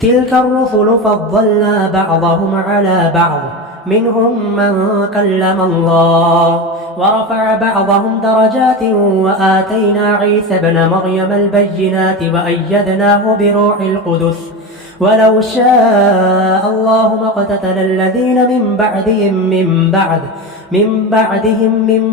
تلك الرسل فضلنا بعضهم على بعض منهم من كلم الله ورفع بعضهم درجات وآتينا عيسى ابن مريم البينات وأيدناه بروح القدس ولو شاء الله ما اقتتل الذين من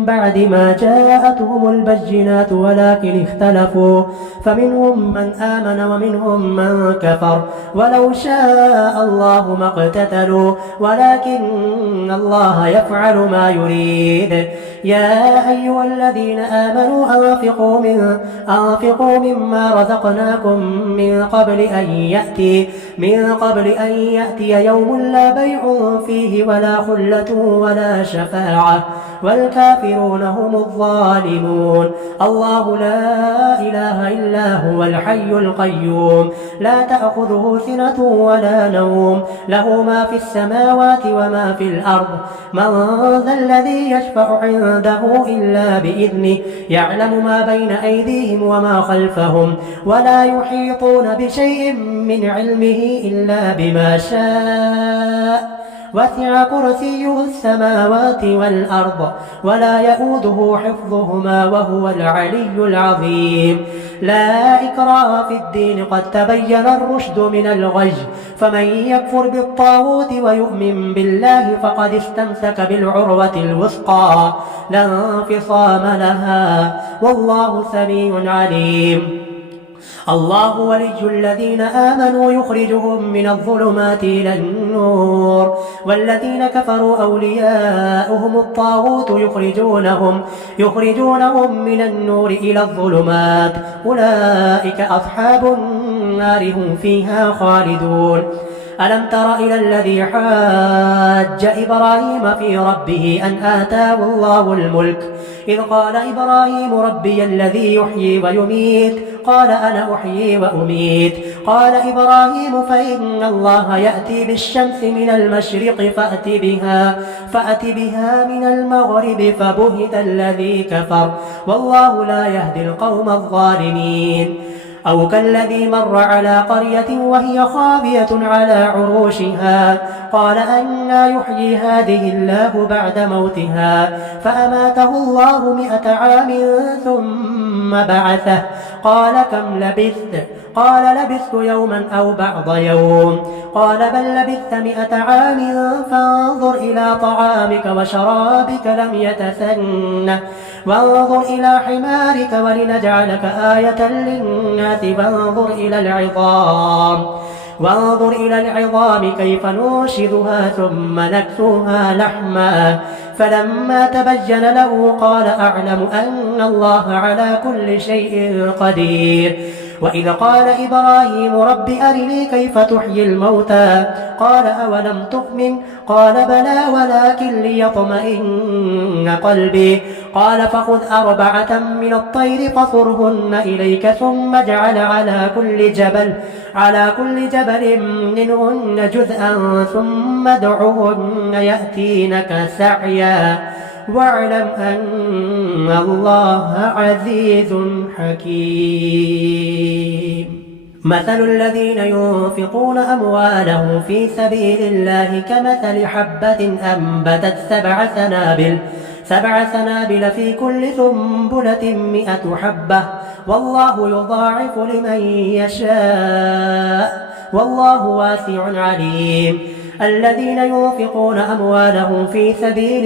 بعد ما جاءتهم البينات ولكن اختلفوا فمنهم من آمن ومنهم من كفر ولو شاء الله ما اقتتلوا ولكن الله يفعل ما يريد. يا أيها الذين آمنوا أنفقوا مما رزقناكم من قبل أن يأتي يوم لا بيع فيه ولا خلة ولا شفاعة والكافرون هم الظالمون. الله لا إله إلا هو الحي القيوم لا تأخذه سنة ولا نوم له ما في السماوات وما في الأرض من ذا الذي يشفع عنده إلا بإذنه يعلم ما بين أيديهم وما خلفهم ولا يحيطون بشيء من علمه إلا بما شاء وسع كرسيه السماوات والأرض ولا يؤوده حفظهما وهو العلي العظيم. لا إكراه في الدين قد تبين الرشد من الغي فمن يكفر بالطاغوت ويؤمن بالله فقد استمسك بالعروة الوثقى لا انفصام لها والله سميع عليم. الله ولي الذين آمنوا يخرجهم من الظلمات إلى النور والذين كفروا أولياؤهم الطاغوت يخرجونهم من النور إلى الظلمات أولئك أصحاب النار هم فيها خالدون. ألم تر إلى الذي حاج إبراهيم في ربه أن آتاه الله الملك إذ قال إبراهيم ربي الذي يحيي ويميت قال أنا أحيي وأميت قال إبراهيم فإن الله يأتي بالشمس من المشرق فأت بها من المغرب فبهت الذي كفر والله لا يهدي القوم الظالمين. أو كالذي مر على قرية وهي خاوية على عروشها قال أنى يحيي هذه الله بعد موتها فأماته الله 100 عام ثم بعثه قال كم لبثت قال لبثت يوما أو بعض يوم قال بل لبثت 100 عام فانظر إلى طعامك وشرابك لم يتسنه وانظر إلى حمارك ولنجعلك آية للناس وانظر إلى العظام كيف ننشدها ثم نكسوها لحما فلما تبين له قال أعلم أن الله على كل شيء قدير. وإذ قال إبراهيم رب أرني كيف تحيي الموتى قال أولم تؤمن قال بلى ولكن ليطمئن قلبي قال فخذ 4 من الطير فصرهن إليك ثم اجعل على كل جبل منهن جزءا ثم ادعهن يأتينك سعيا واعلم أن الله عزيز حكيم. مثل الذين ينفقون أموالهم في سبيل الله كمثل حبة أنبتت 7 سنابل في كل سنبلة 100 حبة والله يضاعف لمن يشاء والله واسع عليم. الذين ينفقون أموالهم في سبيل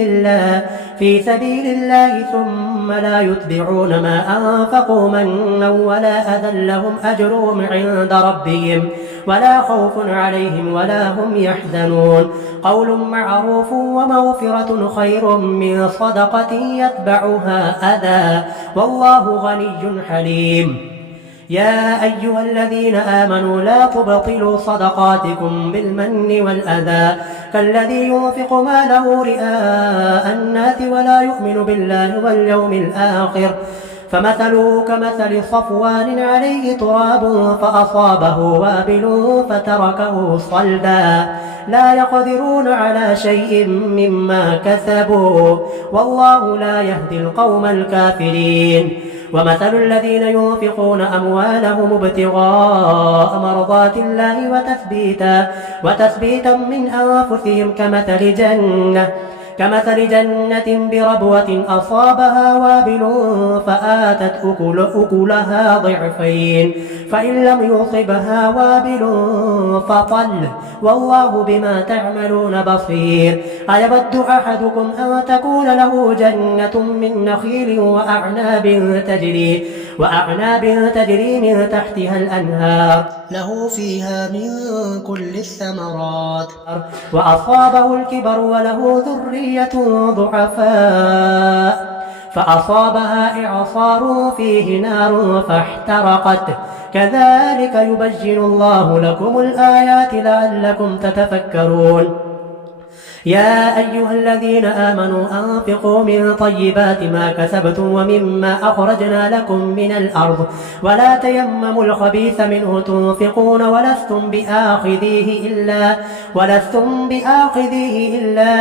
الله ثم لا يتبعون ما أنفقوا منا ولا أذى لهم أجرهم عند ربهم ولا خوف عليهم ولا هم يحزنون. قول معروف ومغفرة خير من صدقة يتبعها أذى والله غني حليم. يا أيها الذين آمنوا لا تبطلوا صدقاتكم بالمن والأذى كالذي ينفق ماله رئاء الناس ولا يؤمن بالله واليوم الآخر فمثله كمثل صفوان عليه تراب فأصابه وابل فتركه صلدا لا يقدرون على شيء مما كسبوا والله لا يهدي القوم الكافرين. ومثل الذين ينفقون أموالهم ابتغاء مرضات الله وتثبيتا من أنفسهم كمثل جنة بربوة أصابها وابل فآتت أكلها ضعفين فإن لم يصبها وابل فطل والله بما تعملون بصير أيود أحدكم أن تكون له جنة من نخيل وأعناب تجري من تحتها الأنهار له فيها من كل الثمرات وأصابه الكبر وله ذرية ضعفاء فأصابها إعصار فيه نار فاحترقت كذلك يبين الله لكم الآيات لعلكم تتفكرون يا أيها الذين آمنوا أنفقوا من طيبات ما كسبتم ومما أخرجنا لكم من الأرض ولا تيمموا الخبيث منه تنفقون ولستم بآخذيه إلا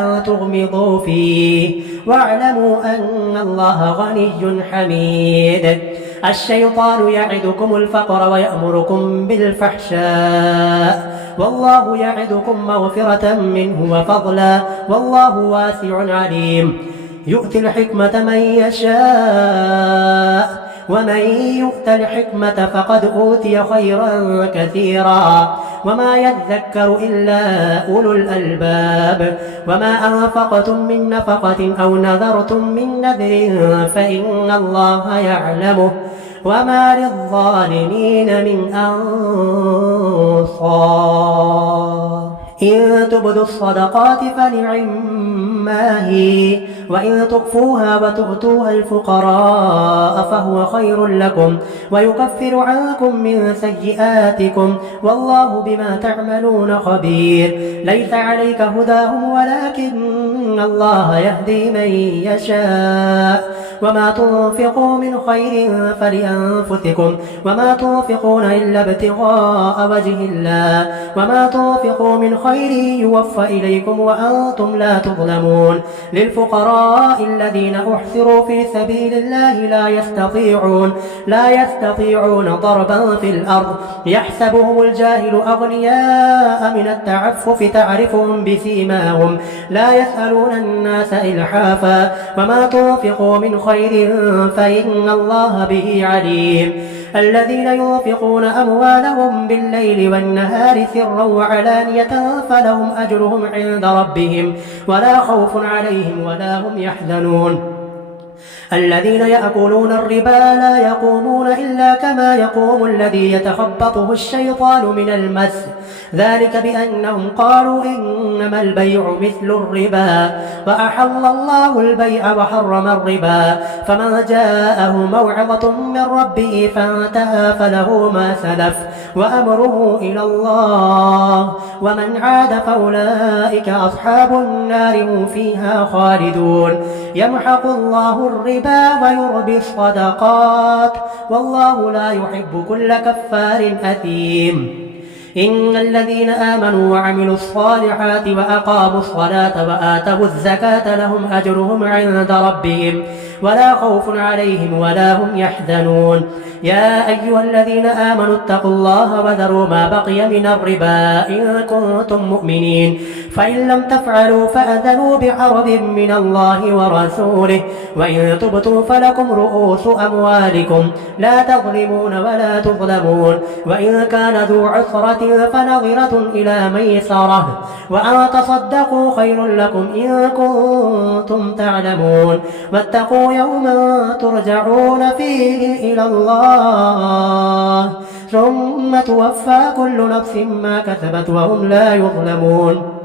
أن تغمضوا فيه واعلموا أن الله غني حميد الشيطان يعدكم الفقر ويأمركم بالفحشاء والله يعدكم مغفرة منه وفضلا والله واسع عليم يؤتي الحكمة من يشاء ومن يؤت الحكمة فقد أوتي خيرا كثيرا وما يذكر إلا أولو الألباب وما أنفقتم من نفقة أو نذرتم من نذر فإن الله يعلمه وما للظالمين من أنصار إن تبدوا الصدقات فنعما هي وإن تخفوها وتؤتوها الفقراء فهو خير لكم ويكفر عنكم من سيئاتكم والله بما تعملون خبير ليس عليك هداهم ولكن الله يهدي من يشاء وما تنفقوا من خير فلأنفسكم وما تنفقون إلا ابتغاء وجه الله وما تنفقوا من خير يوفى إليكم وأنتم لا تظلمون للفقراء الذين أحصروا في سبيل الله لا يستطيعون ضربا في الأرض يحسبهم الجاهل أغنياء من التعفف تعرفهم بسيماهم لا يسألون الناس إلحافا وما تنفقوا من خير فإن الله به عليم الذين ينفقون أموالهم بالليل والنهار سرا وعلانية فلهم أجرهم عند ربهم ولا خوف عليهم ولا هم يحزنون الذين يأكلون الربا لا يقومون إلا كما يقوم الذي يتخبطه الشيطان من المس ذلك بأنهم قالوا إنما البيع مثل الربا وأحل الله البيع وحرم الربا فمن جاءه موعظة من ربه فانتهى فله ما سلف وأمره إلى الله ومن عاد فأولئك أصحاب النار هم فيها خالدون يمحق الله الربا ويربي الصدقات والله لا يحب كل كفار أثيم إن الذين آمنوا وعملوا الصالحات وأقاموا الصلاة وآتوا الزكاة لهم أجرهم عند ربهم ولا خوف عليهم ولا هم يحزنون يا أيها الذين آمنوا اتقوا الله وذروا ما بقي من الربا إن كنتم مؤمنين فإن لم تفعلوا فأذنوا بحرب من الله ورسوله وإن تبتوا فلكم رؤوس أموالكم لا تظلمون ولا تظلمون وإن كان ذو عسرة فنظرة إلى ميسرة وأن تصدقوا خير لكم إن كنتم تعلمون واتقوا يوما ترجعون فيه إلى الله ثم توفى كل نفس ما كسبت وهم لا يظلمون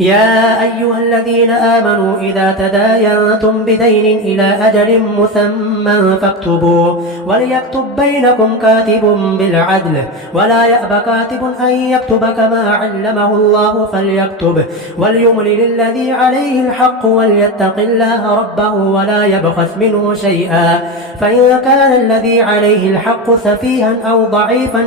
يا أيها الذين آمنوا إذا تداينتم بدين إلى أجل مسمى فاكتبوه وليكتب بينكم كاتب بالعدل ولا يأب كاتب أن يكتب كما علمه الله فليكتب وليملل الذي عليه الحق وليتق الله ربه ولا يبخس منه شيئا فإن كان الذي عليه الحق سفيها أو ضعيفا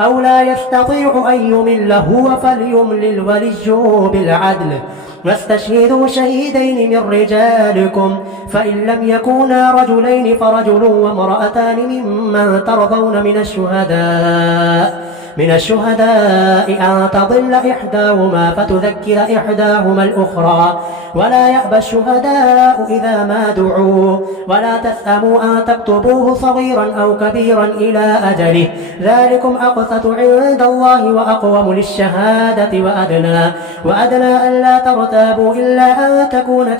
أو لا يستطيع أن يمل هو فليملل وليه بالعدل واستشهدوا شهيدين من رجالكم فإن لم يكونا رجلين فرجل وامرأتان ممن ترضون من الشهداء أن تضل إحداهما فتذكر إحداهما الأخرى ولا يأبى الشهداء إذا ما دعوا ولا تسأموا أن تكتبوه صغيرا أو كبيرا إلى أجله ذلكم أقسط عند الله وأقوم للشهادة وأدنى ألا ترتابوا إلا أن تكون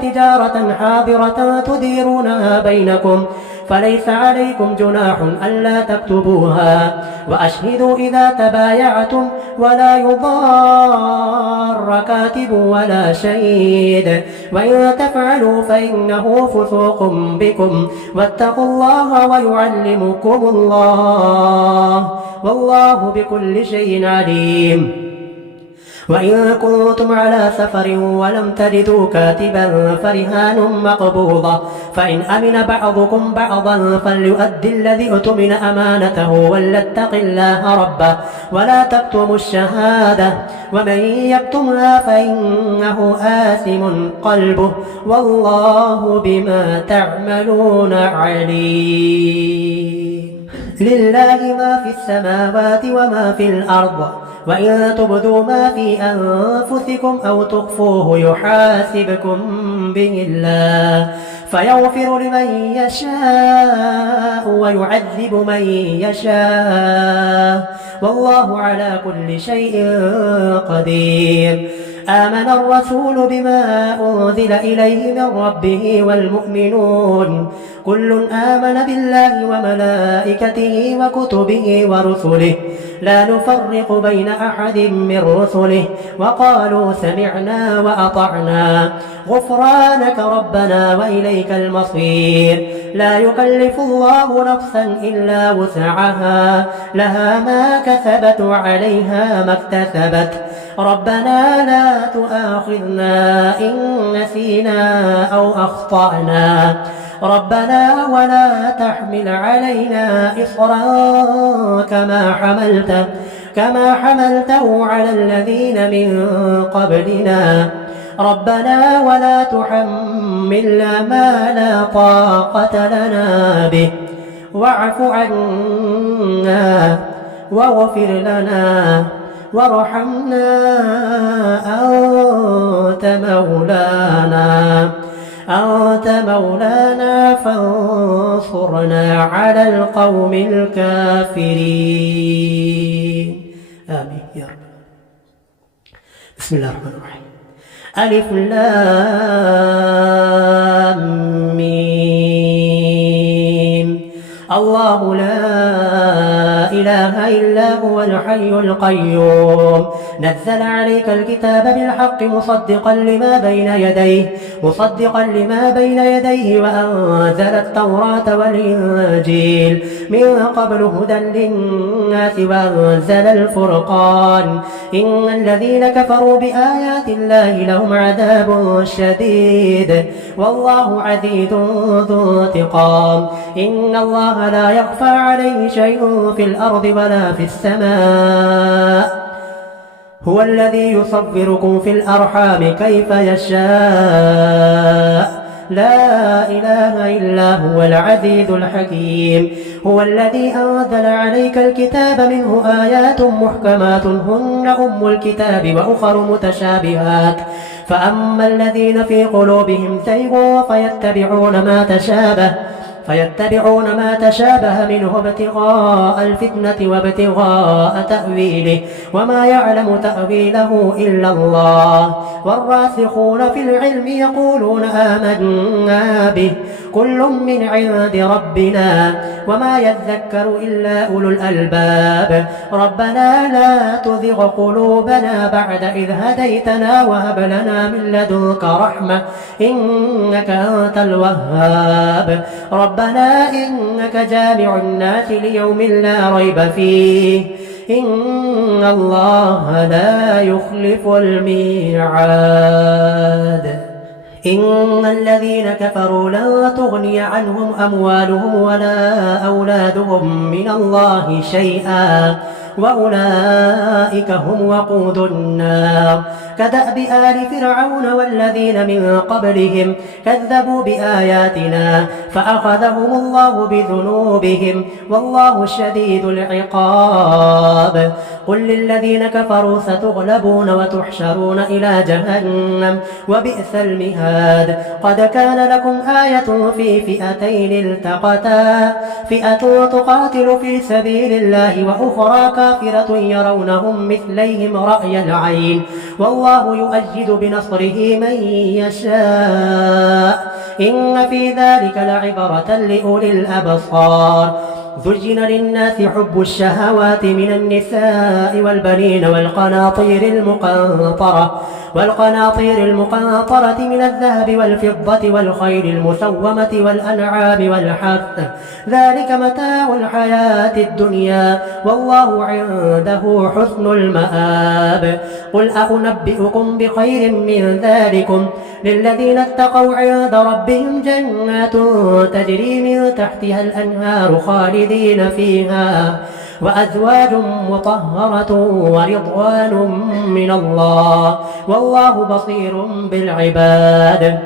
تجارة حاضرة تديرونها بينكم فليس عليكم جناح ألا تكتبوها وأشهدوا إذا تبايعتم ولا يضار كاتب ولا شهيد وإن تفعلوا فإنه فسوق بكم واتقوا الله ويعلمكم الله والله بكل شيء عليم وإن كنتم على سفر ولم تجدوا كاتبا فرهان مقبوضة فإن أمن بعضكم بعضا فليؤدي الذي اؤتمن أمانته وليتق الله ربه ولا تكتموا الشهادة ومن يكتمها فإنه آثم قلبه والله بما تعملون عليم لله ما في السماوات وما في الأرض وإن تبدوا ما في أنفسكم أو تخفوه يحاسبكم به الله فيغفر لمن يشاء ويعذب من يشاء والله على كل شيء قدير آمن الرسول بما أنزل إليه من ربه والمؤمنون كل آمن بالله وملائكته وكتبه ورسله لا نفرق بين أحد من رسله وقالوا سمعنا وأطعنا غفرانك ربنا وإليك المصير لا يكلف الله نفسا إلا وسعها لها ما كسبت وعليها ما اكتسبت ربنا لا تؤاخذنا إن نسينا أو أخطأنا ربنا ولا تحمل علينا إصرا كما حملته على الذين من قبلنا ربنا ولا تحملنا ما لا طاقة لنا به واعف عنا واغفر لنا وارحمنا أنت مولانا فانصرنا على القوم الكافرين آمين يا رب. بسم الله الرحمن الرحيم ألف لام ميم الله لا إله إلا هو الحي القيوم نزل عليك الكتاب بالحق مصدقا لما بين يديه وأنزل التوراة والإنجيل من قبل هدى للناس وأنزل الفرقان إن الذين كفروا بآيات الله لهم عذاب شديد والله عزيز ذو انتقام إن الله لا يخفى عليه شيء في الأرض ولا في السماء هو الذي يصوركم في الأرحام كيف يشاء لا إله إلا هو العزيز الحكيم هو الذي أنزل عليك الكتاب منه آيات محكمات هن أم الكتاب وأخر متشابهات فأما الذين في قلوبهم زيغ فيتبعون ما تشابه منه ابتغاء الفتنة وابتغاء تأويله وما يعلم تأويله إلا الله والراسخون في العلم يقولون آمنا به كل من عند ربنا وما يذكر إلا أولو الألباب ربنا لا تزغ قلوبنا بعد إذ هديتنا وهب لنا من لدنك رحمة إنك أنت الوهاب ربنا إنك جامع الناس ليوم لا ريب فيه إن الله لا يخلف الميعاد إن الذين كفروا لن تغني عنهم أموالهم ولا أولادهم من الله شيئا وأولئك هم وقود النار. كدأب آل فرعون والذين من قبلهم كذبوا بآياتنا فأخذهم الله بذنوبهم والله شديد العقاب. قل للذين كفروا ستغلبون وتحشرون إلى جهنم وبئس المهاد. قد كان لكم آية في فئتين التقتا فئة تقاتل في سبيل الله وأخرى كافرة يرونهم مثليهم رأي العين والله يؤيد بنصره من يشاء إن في ذلك لعبرة لأولي الأبصار. زين للناس حب الشهوات من النساء والبنين والقناطير المقنطرة من الذهب والفضة والخيل المسومة والأنعام والحرث ذلك متاع الحياة الدنيا والله عنده حسن المآب. قل أنبئكم بخير من ذلكم للذين اتقوا عند ربهم جنات تجري من تحتها الأنهار خالدين فيها وأزواج مطهرة ورضوان من الله والله بصير بالعباد.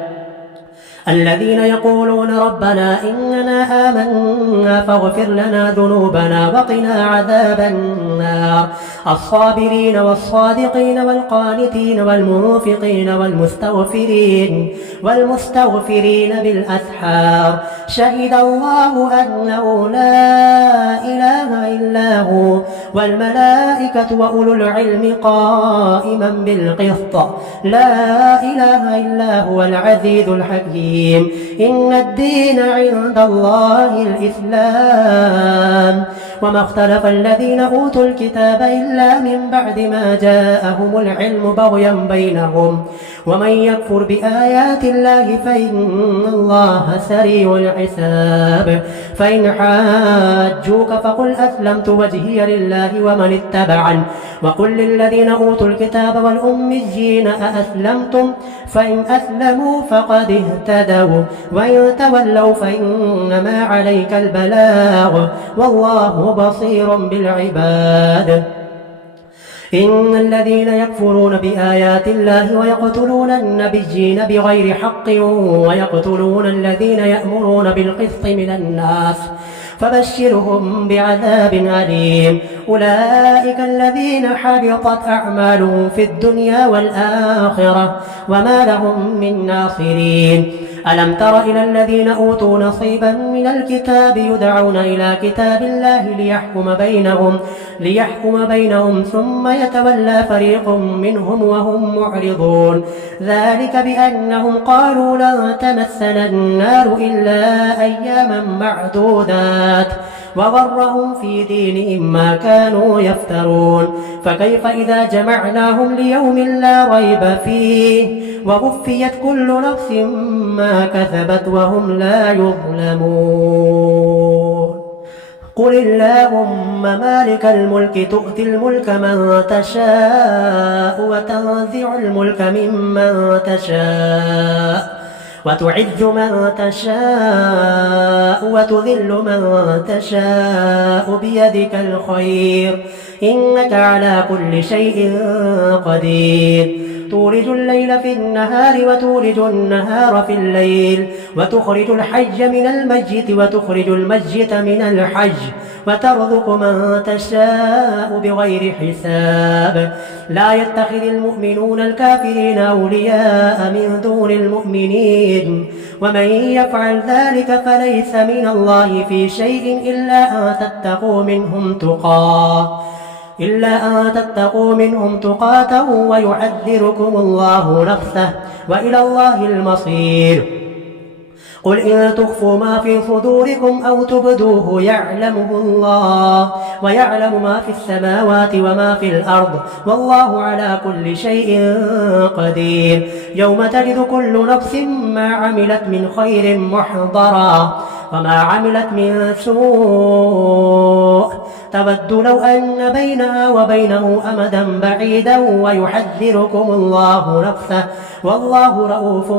الذين يقولون ربنا إننا آمنا فاغفر لنا ذنوبنا وقنا عذاب النار. الصابرين والصادقين والقانتين والمنفقين والمستغفرين بالأسحار. شهد الله أنه لا إله إلا هو والملائكة وأولو العلم قائما بالقسط لا إله إلا هو العزيز الحكيم. إن الدين عند الله الإسلام وما اختلف الذين أوتوا الكتاب إلا من بعد ما جاءهم العلم بغيا بينهم ومن يكفر بآيات الله فإن الله سريع الحساب. فإن حاجوك فقل أسلمت وجهي لله ومن اتبعني وقل للذين أوتوا الكتاب والأميين أأسلمتم فإن أسلموا فقد اهتدوا وإن تولوا فإنما عليك البلاغ والله بصير بالعباد. إن الذين يكفرون بآيات الله ويقتلون النبيين بغير حق ويقتلون الذين يأمرون بالقسط من الناس فبشرهم بعذاب أليم. أولئك الذين حبطت أعمالهم في الدنيا والآخرة وما لهم من ناصرين. ألم تر إلى الذين أوتوا نصيبا من الكتاب يدعون إلى كتاب الله ليحكم بينهم ثم يتولى فريق منهم وهم معرضون. ذلك بأنهم قالوا لن تمسنا النار إلا أياما معدودات وغرهم في دينهم ما كانوا يفترون. فكيف إذا جمعناهم ليوم لا ريب فيه ووفيت كل نفس ما كسبت وهم لا يظلمون. قل اللهم مالك الملك تؤتي الملك من تشاء وتنزع الملك ممن تشاء وتعز من تشاء وتذل من تشاء بيدك الخير إنك على كل شيء قدير. تولج الليل في النهار وتولج النهار في الليل وتخرج الحي من الميت وتخرج الميت من الحي وترزق من تشاء بغير حساب. لا يتخذ المؤمنون الكافرين أولياء من دون المؤمنين ومن يفعل ذلك فليس من الله في شيء إلا أن تتقوا منهم تقاة ويعذركم الله نفسه وإلى الله المصير. قل إن تخفوا ما في صدوركم أو تبدوه يعلمه الله ويعلم ما في السماوات وما في الأرض والله على كل شيء قدير. يوم تجد كل نفس ما عملت من خير محضرا وما عملت من سوء تود لو أن بينها وبينه أمدا بعيدا ويحذركم الله نفسه والله رؤوف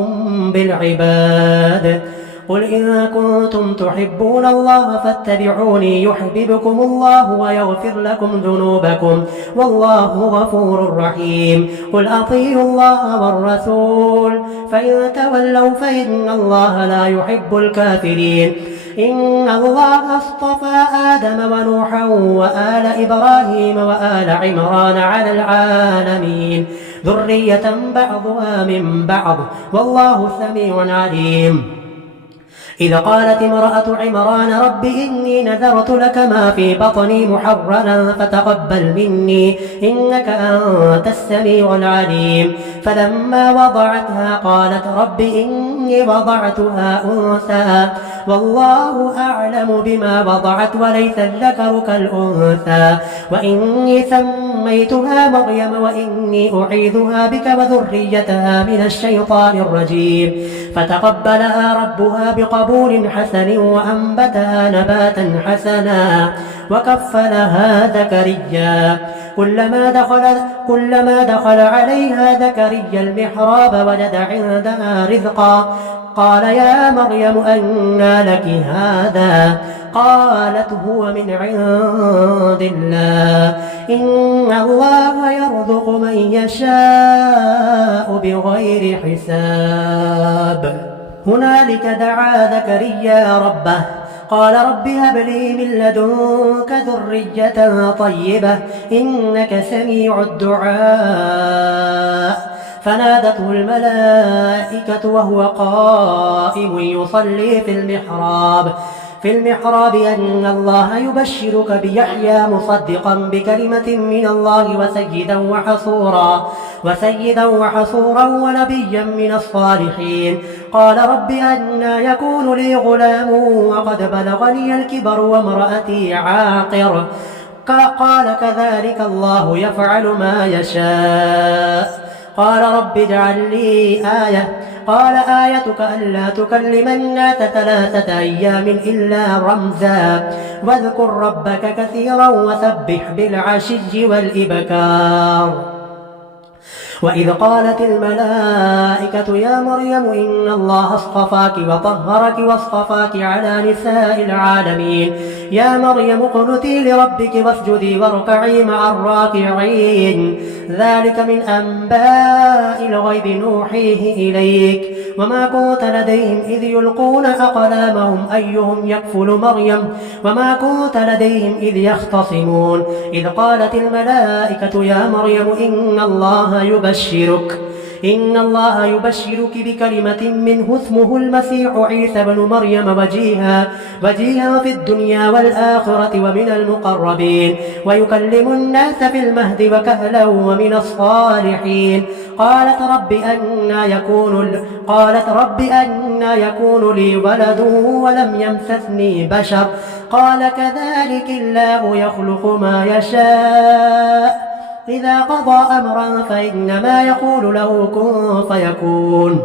بالعباد. قل إن كنتم تحبون الله فاتبعوني يحببكم الله ويغفر لكم ذنوبكم والله غفور رحيم قل أطيعوا الله والرسول فإن تولوا فإن الله لا يحب الكافرين إن الله اصطفى آدم ونوحا وآل إبراهيم وآل عمران على العالمين ذرية بعضها من بعض والله سميع عليم إذ قالت امرأة عمران رب إني نذرت لك ما في بطني محررا فتقبل مني إنك أنت السميع العليم فلما وضعتها قالت رب إني وضعتها أنثى والله أعلم بما وضعت وليس الذكر كالأنثى وإني سميتها مريم وإني أعيذها بك وذريتها من الشيطان الرجيم فتقبلها ربها بقبول حسن وأنبتها نباتا حسنا وكفلها زكريا كلما دخل عليها زكريا المحراب وجد عندها رزقا قال يا مريم أنى لك هذا قالت هو من عند الله إن الله يرزق من يشاء بغير حساب هنالك دعا زكريا ربه قال رب هب لي من لدنك ذرية طيبة إنك سميع الدعاء فنادته الملائكة وهو قائم يصلي في المحراب أن الله يبشرك بيحيى مصدقا بكلمة من الله وسيدا وحصورا ونبيا من الصالحين قال رب أنى يكون لي غلام وقد بلغني الكبر وامرأتي عاقر قال كذلك الله يفعل ما يشاء قال رب اجعل لي آية قال آيتك ألا تكلم الناس 3 أيام إلا رمزا واذكر ربك كثيرا وسبح بالعشي والإبكار وإذ قالت الملائكة يا مريم إن الله اصطفاك وطهرك واصطفاك على نساء العالمين يا مريم اقنتي لربك واسجدي واركعي مع الراكعين ذلك من أنباء الغيب نوحيه إليك وما كنت لديهم إذ يلقون أقلامهم أيهم يكفل مريم وما كنت لديهم إذ يختصمون إذ قالت الملائكة يا مريم إن الله يبشرك بكلمة منه اسمه المسيح عيسى بن مريم وجيها في الدنيا والآخرة ومن المقربين ويكلم الناس في المهد وكهلا ومن الصالحين قالت رب أنى يكون لي ولد ولم يمسسني بشر قال كذلك الله يخلق ما يشاء إذا قضى أمرا فإنما يقول له كن فيكون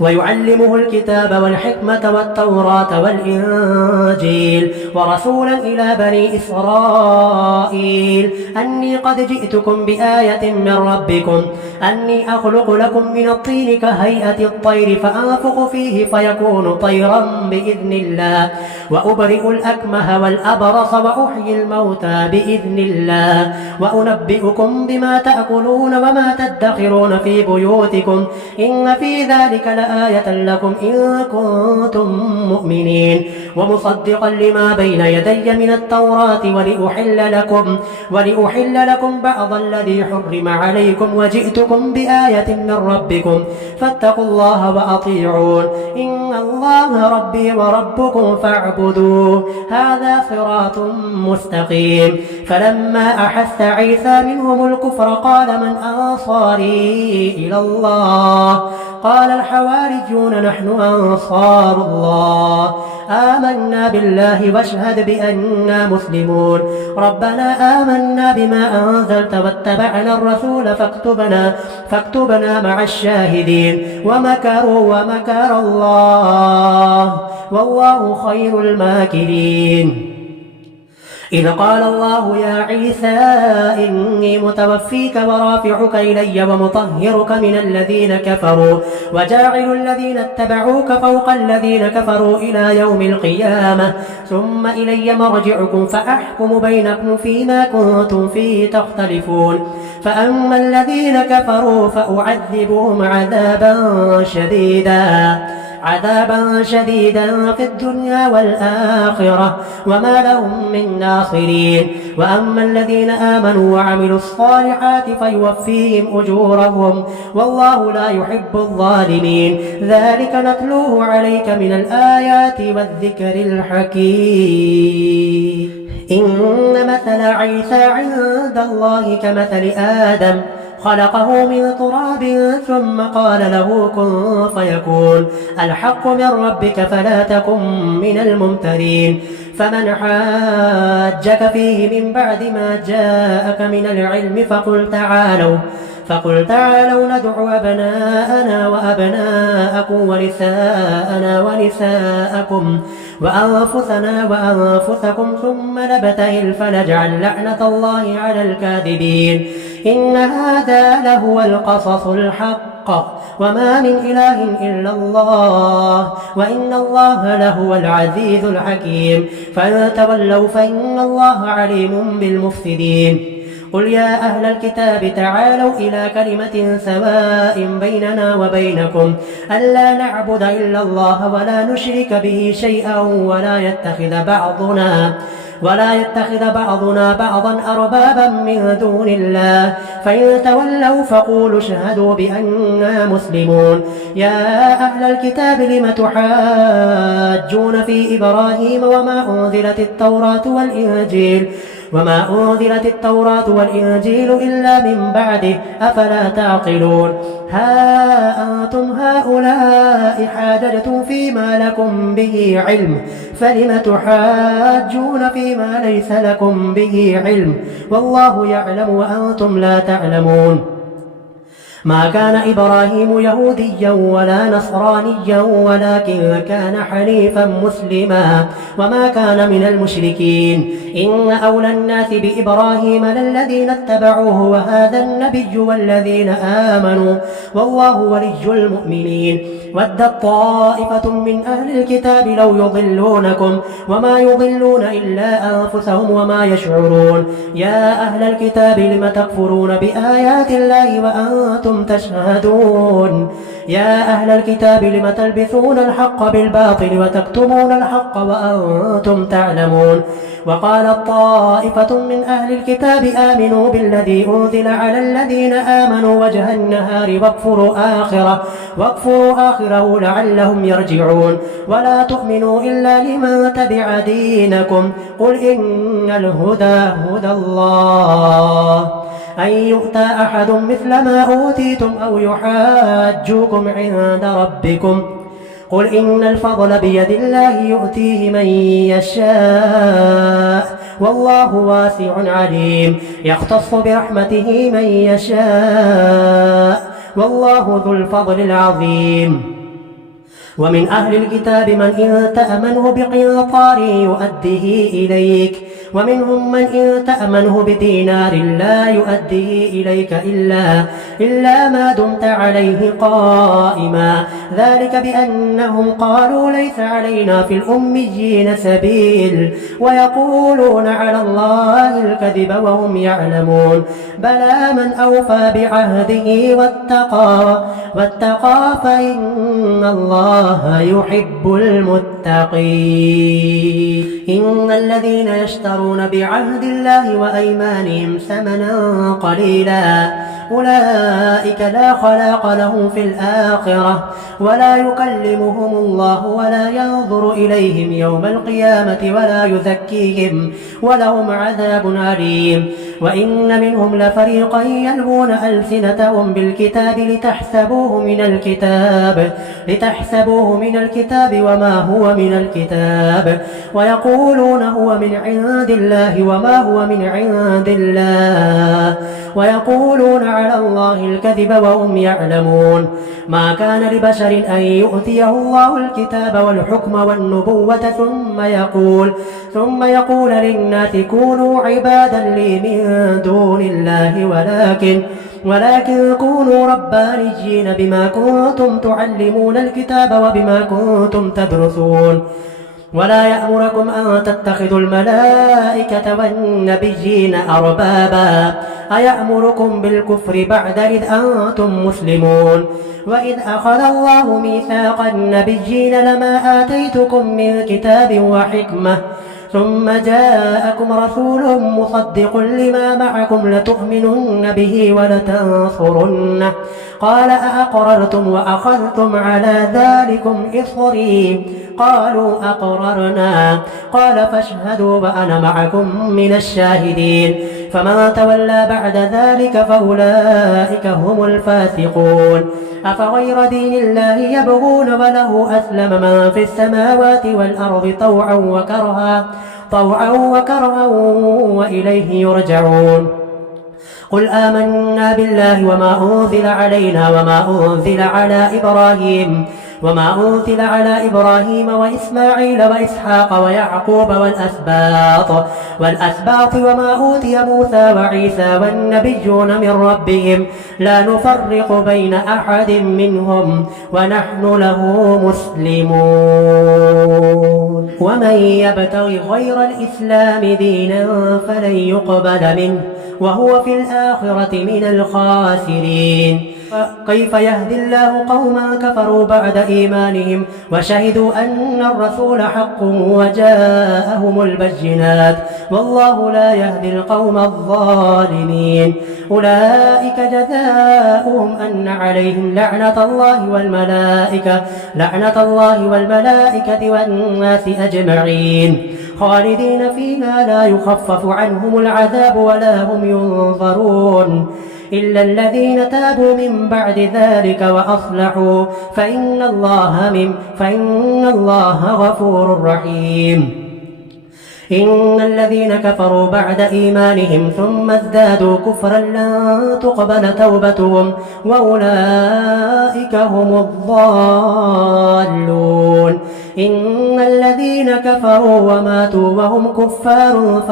ويعلمه الكتاب والحكمة والتوراة والإنجيل ورسولا إلى بني إسرائيل أني قد جئتكم بآية من ربكم أني أخلق لكم من الطين كهيئة الطير فأنفخ فيه فيكون طيرا بإذن الله وأبرئ الأكمه والأبرص وأحيي الموتى بإذن الله وأنبئكم بما تأكلون وما تدخرون في بيوتكم إن في ذلك لآية لكم إن كنتم مؤمنين ومصدقا لما بين يدي من التوراة ولأحل لكم بعض الذي حرم عليكم وجئتكم بآية من ربكم فاتقوا الله وأطيعون إن الله ربي وربكم فاعبدوه هذا صراط مستقيم فلما أحس عيسى منهم الكفر قال من أنصاري إلى الله قال الحواريون نحن أنصار الله آمنا بالله واشهد بأننا مسلمون ربنا آمنا بما أنزلت واتبعنا الرسول فاكتبنا مع الشاهدين ومكروا ومكر الله والله خير الماكرين إذ قال الله يا عيسى إني متوفيك ورافعك إلي ومطهرك من الذين كفروا وجاعل الذين اتبعوك فوق الذين كفروا إلى يوم القيامة ثم إلي مرجعكم فأحكم بينكم فيما كنتم فيه تختلفون فأما الذين كفروا فأعذبهم عذابا شديدا في الدنيا والآخرة وما لهم من ناصرين وأما الذين آمنوا وعملوا الصالحات فيوفيهم أجورهم والله لا يحب الظالمين ذلك نتلوه عليك من الآيات والذكر الحكيم إن مثل عيسى عند الله كمثل آدم خلقه من تراب ثم قال له كن فيكون الحق من ربك فلا تكن من الممترين فمن حاجك فيه من بعد ما جاءك من العلم فقل تعالوا ندعو أبناءنا وأبناءكم ونساءنا ونساءكم وأنفسنا وأنفسكم ثم نبتهل فنجعل لعنة الله على الكاذبين إن هذا لهو القصص الحق وما من إله إلا الله وإن الله لهو العزيز الحكيم فإن تولوا فإن الله عليم بالمفسدين قل يا أهل الكتاب تعالوا إلى كلمة سواء بيننا وبينكم ألا نعبد إلا الله ولا نشرك به شيئا ولا يتخذ بعضنا بعضا أربابا من دون الله فإن تولوا فقولوا اشهدوا بأننا مسلمون يا أهل الكتاب لم تحاجون في إبراهيم وما أنزلت التوراة والإنجيل إلا من بعده أفلا تعقلون ها أنتم هؤلاء حاججتم فيما لكم به علم فلم تحاجون فيما ليس لكم به علم والله يعلم وأنتم لا تعلمون ما كان إبراهيم يهوديا ولا نصرانيا ولكن كان حنيفا مسلما وما كان من المشركين إن أولى الناس بإبراهيم للذين اتبعوه وهذا النبي والذين آمنوا والله ولي المؤمنين ودت طائفة من أهل الكتاب لو يضلونكم وما يضلون إلا أنفسهم وما يشعرون يا أهل الكتاب لم تكفرون بآيات الله وأنتم تشهدون يا أهل الكتاب لم تلبسون الحق بالباطل وتكتمون الحق وأنتم تعلمون وقالت طائفة من أهل الكتاب آمنوا بالذي أنزل على الذين آمنوا وجه النهار واكفروا آخره لعلهم يرجعون ولا تؤمنوا إلا لمن تبع دينكم قل إن الهدى هدى الله أن يؤتى أحد مثل ما أوتيتم أو يحاجوكم عند ربكم قل إن الفضل بيد الله يؤتيه من يشاء والله واسع عليم يختص برحمته من يشاء والله ذو الفضل العظيم ومن أهل الكتاب من إن تأمنه بقنطار يؤديه إليك ومنهم من إن تأمنه بدينار لا يؤديه إليك إلا ما دمت عليه قائما ذلك بأنهم قالوا ليس علينا في الأميين سبيل ويقولون على الله الكذب وهم يعلمون بلى من أوفى بعهده واتقى فإن الله يحب المتقين إن الذين يشترون بعهد الله وأيمانهم ثمنا قليلا أولئك لا خلاق لهم في الآخرة ولا يكلمهم الله ولا ينظر إليهم يوم القيامة ولا يزكيهم ولهم عذاب أليم وإن منهم لفريقا يلوون ألسنتهم بالكتاب لتحسبوه من الكتاب وما هو من الكتاب ويقولون هو من عند الله وما هو من عند الله ويقولون على الله الكذب وهم يعلمون ما كان لبشر أن يؤتيه الله الكتاب والحكم والنبوة ثم يقول للناس كونوا عبادا لي من دون الله ولكن كونوا ربانيين بما كنتم تعلمون الكتاب وبما كنتم تدرسون ولا يأمركم أن تتخذوا الملائكة والنبيين أربابا أيأمركم بالكفر بعد إذ أنتم مسلمون وإذ أخذ الله ميثاق النبيين لما آتيتكم من كتاب وحكمة ثم جاءكم رسول مصدق لما معكم لتؤمنن به ولتنصرنه قال أأقررتم وأخذتم على ذلكم إصري قالوا أقررنا قال فاشهدوا وأنا معكم من الشاهدين فمن تولى بعد ذلك فأولئك هم الفاسقون أفغير دين الله يبغون وله أسلم من في السماوات والأرض طوعا وكرها وإليه يرجعون قل آمنا بالله وما أنزل علينا وما أنزل على إبراهيم وإسماعيل وإسحاق ويعقوب والأسباط وما أوتي موسى وعيسى والنبيون من ربهم لا نفرق بين أحد منهم ونحن له مسلمون ومن يبتغ غير الإسلام دينا فلن يقبل منه وهو في الآخرة من الخاسرين كيف يهدي الله قوما كفروا بعد إيمانهم وشهدوا أن الرسول حق وجاءهم البينات والله لا يهدي القوم الظالمين أولئك جزاؤهم أن عليهم لعنة الله والملائكة والناس أجمعين خالدين فيها لا يخفف عنهم العذاب ولا هم ينظرون إلا الذين تابوا من بعد ذلك وأصلحوا فإن الله غفور رحيم إن الذين كفروا بعد إيمانهم ثم ازدادوا كفرا لن تقبل توبتهم وأولئك هم الضالون إن الذين كفروا وماتوا وهم كفار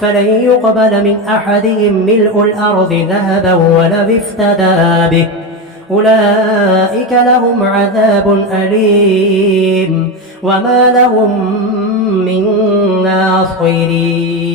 فلن يقبل من أحدهم ملء الأرض ذهبا ولو افتدى به أولئك لهم عذاب أليم وما لهم من ناصرين